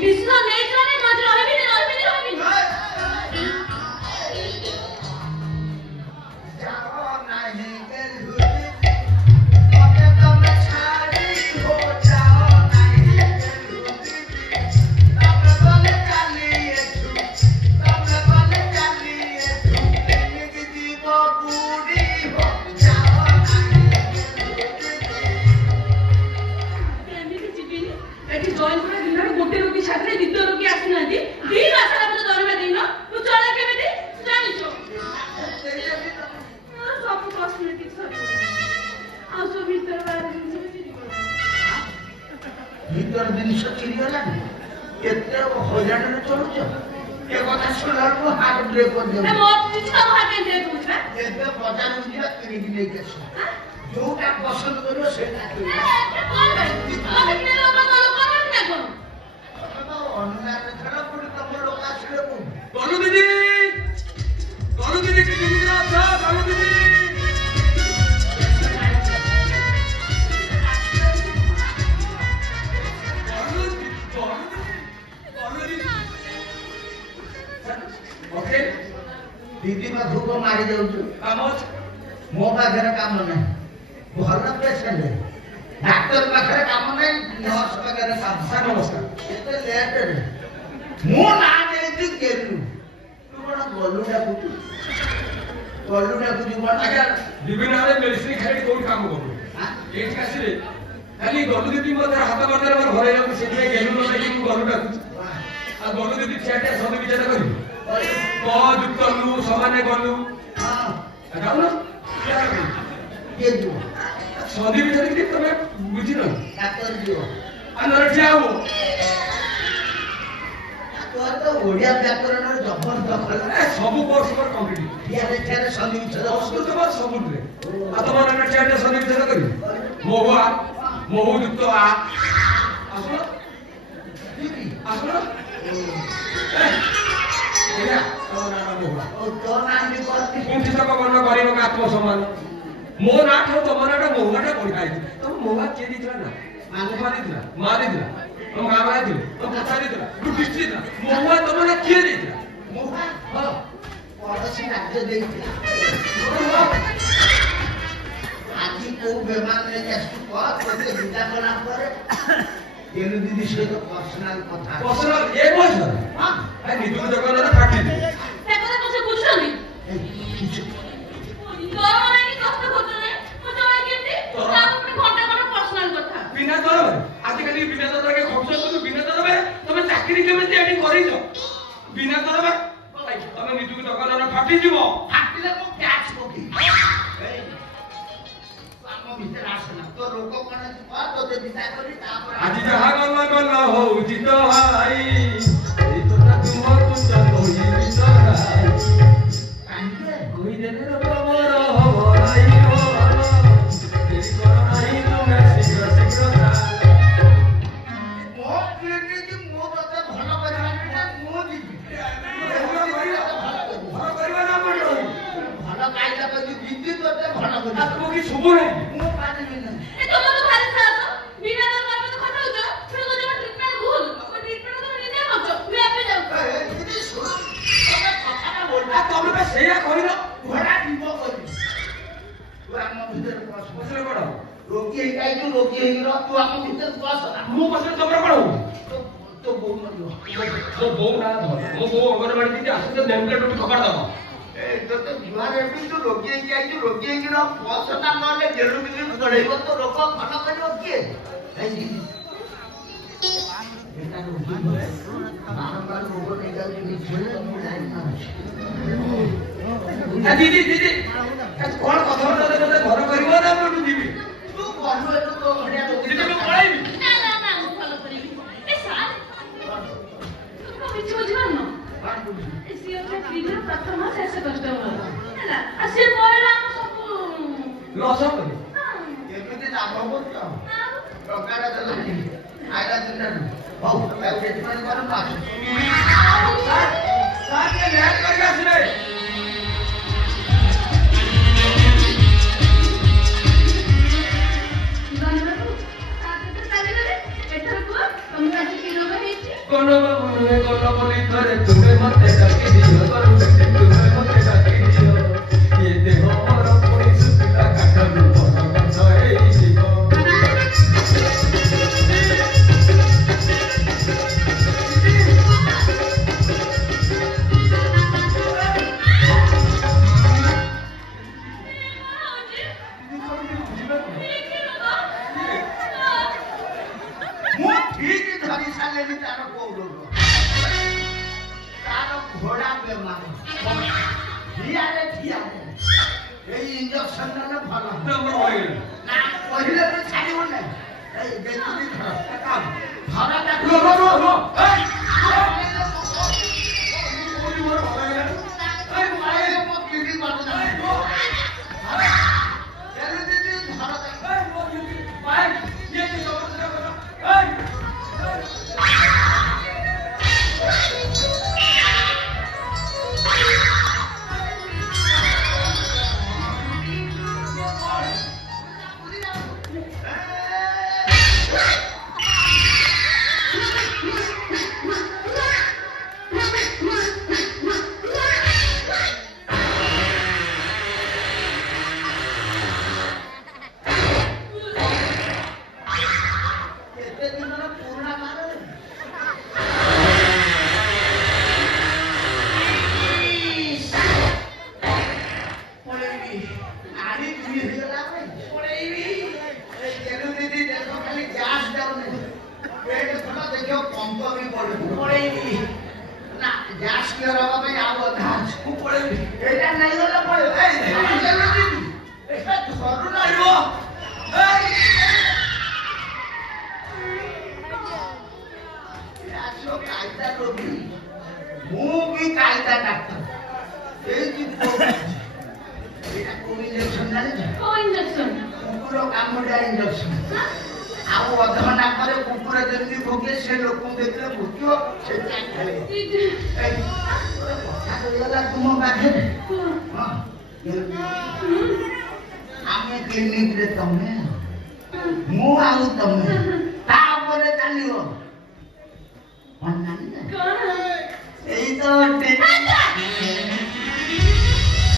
decision नहीं जाने मत रहबी नहीं जाओ नहीं गेलुदी ओते तुम छाड़ी हो जाओ नहीं गेलुदी तब बोले चलिए तब बोले चलिए लेके जीव बूढ़ी हो जाओ नहीं एमबी चिपिनी एठी जॉइन करे दिन गोटे रोगी छात्र द्वितीय रोगी आसी नादी दी मास मते दरमा दिन तू चला केमिति जानिछो सब कॉस्मेटिक्स सब आ सब भीतर बाहर जिनिस चिरी कर भीतर जिनिस चिरी गला केते हजान रे चलुछ ए कथा सुनार को हाथ ब्रेक कर दे ए मोत किछ सब हाथ ब्रेक होछ एबे बाजार उठिला किनी कि नहीं केछ जोटा पसंद करियो सेटा किनी कोन भाई मते किने लोग कोन ना कोन अनुमान रे खरा पड़ी तम लोग आछले को गलु दीदी किनी अच्छा गलु दीदी ओके दीदी मा धूप मारी जाउछु काम मो पाखरे काम नै भल पेशेंट डॉक्टर पाखरे काम नै नर्स पाखरे काम सर नमस्कार एते लेट रे मो ना देती गेलु तू बड़ा गलुडा कुतु जीवन आज्ञा विभिन्न मेडिसिन खाई कोन काम करू एठी आसिले खाली गलु दीदी मते हाथ मारले मोर घरे जाऊ सेते गेलु न लागि मु गलु डाकु आ गलु दीदी छाटे सब विचार करी क युक्त लु समाने गलु हां जाऊ न ये जो सदी विचार कि तमे बुझी न डॉक्टर जीव अनर जाऊ तोर तो ओडिया व्याकरण रे जबरदस्त सब कोर्स पर कंप्लीट यार छारे सदी विचार संस्कृत पर समुद्रे आ तमर न छाटे सदी विचार करी मोहुआ मोहु युक्त आ आसो दीदी आसो एया तो नाम मोहुआ ओ तो नाम भी करती कुंठी तक वर्ण गरीब का आत्म सम्मान मो ना ठो तो मनाटा मोहुआटा कोन खाई तो मोहुआ के दितला ना माने दितला तो मामा दिले तो पता दितला तू किस्ती ना मोहुआ तो मने के दितला मोहा हो पड़ोसी राज्य देती आज को बेमान रे जस्ट कोते विदा कला पर गेलु दीदी सहित पर्सनल कथा पर्सनल ए बस हां आ निदु जगन फाटी दे से কথা পছে বুঝছো নি কিছু গরম নাই কষ্ট করতে নে তো চলা কেমতি তা আপনি ঘন্টা ঘন্টা পার্সোনাল কথা बिना दरवे आज कल बिना दरवे के खर्च तो बिना दरवे तमे चाकरी केमे एडी करी जो बिना दरवे तमे निदु जगन फाटी जीवो फाटिले को क्याच कोकी ଆମ ଭିତରେ ଆସନା ତ ରୋଗ କଣ ତ ବିଦା କରି ତାପରେ आज जहा गल हो जित हाई एई तो ता तुम होई बितराई कांदे कोई देने रो मोर हो भाई हो तेरी करो नहीं तुमे शीघ्र ता ମୋ କ୍ଲିନିକ କି ମୋ କଥା ଭଲ କରିବା ନା ମୁଁ ଯିବି ଭଲ କରିବା ନା ପଡିବ ଭଲ କାଇଲା କରି ଦିଦି ତତେ ଭଲ କରି आपको की सुबह है ମୁଁ ପାରିବି ନା এ তোমার তো ভালো সাথ বিনা দরকার মতো কথা হতো তুমি কোন ট্রিটমেন্ট ভুল ও ট্রিটমেন্ট তুমি নিজে করছো তুমি আপনি যাও দিদি শোন ତମେ କଥାଟା ବୋଲ तमे बे सेया करिलो ଘୋଡ଼ା ଯିବ କରି ତୁ ଆମ ଭିତରେ ବସ बसले कोड ରୋଗୀ ହେଇଯାଇ ତୁ ରୋଗୀ ହେଇକି ରହ ତୁ ଆମ ଭିତରେ ବସ ନା मु बसले तमरा कोड ତୋ ବୋଉ ମରିବ मो बो ना धर मो बो अंगनवाड़ी दीदी आसे तो नेमप्लेट उठी खबर दबो ଏ ତତେ ଜୁଆର ହେବି ତୁ ରୋଗୀ ହେଇଯାଇ ରୋଗୀ ହେଇକି ରହ ବସ ନା ନହେଲେ ଗେଲୁ ବିଲୁ ଚଢେଇବ ତ ରୋଗ ଭଲ କରିବ କିଏ ଏଇ ଦିଦି ଏଟା ରୋଗୀ ବାରମ୍ବାର ରୋଗ ନେଇଯାଉଛି ନିଜେ ମୁଁ ଜାଣିପାରୁଛି दीदी दीदी कोन कथा मते घर करबो ना मटू दीदी तू गलु एतो तो भडिया रोगୀ दीदी मैं पळाइबी না না না ମୁଁ ফলো করিবি এ স্যার তুমি কিছু বুঝিবার না এ সিওটা ক্লিনার প্রথম শেষ কষ্টমর ହେଲା আর সে পড়লা ଆମ ସବୁ लॉस हो गई ଏମିତି ଲାଭ କରୁଛ ଟଙ୍କାଟା ଦେଲେ ଆଇଲା ଦିନରୁ ହଉ ଆଉ ଟ୍ରିଟମେଣ୍ଟ କର ପାସ साथ में लैंड करके आसले कोन नुहे कोन बोली थरे तुमे मते डाकी दियो करू बेटे तुमे मते डाकी दियो ये देह मोर पुणी सुखिला काठरू मोर गछ हेई जीव इंजेक्शन ना भला नंबर होई ना पहिले तो छाड़ी होने ए बेटी खराब भरा का रो रो रो रो ए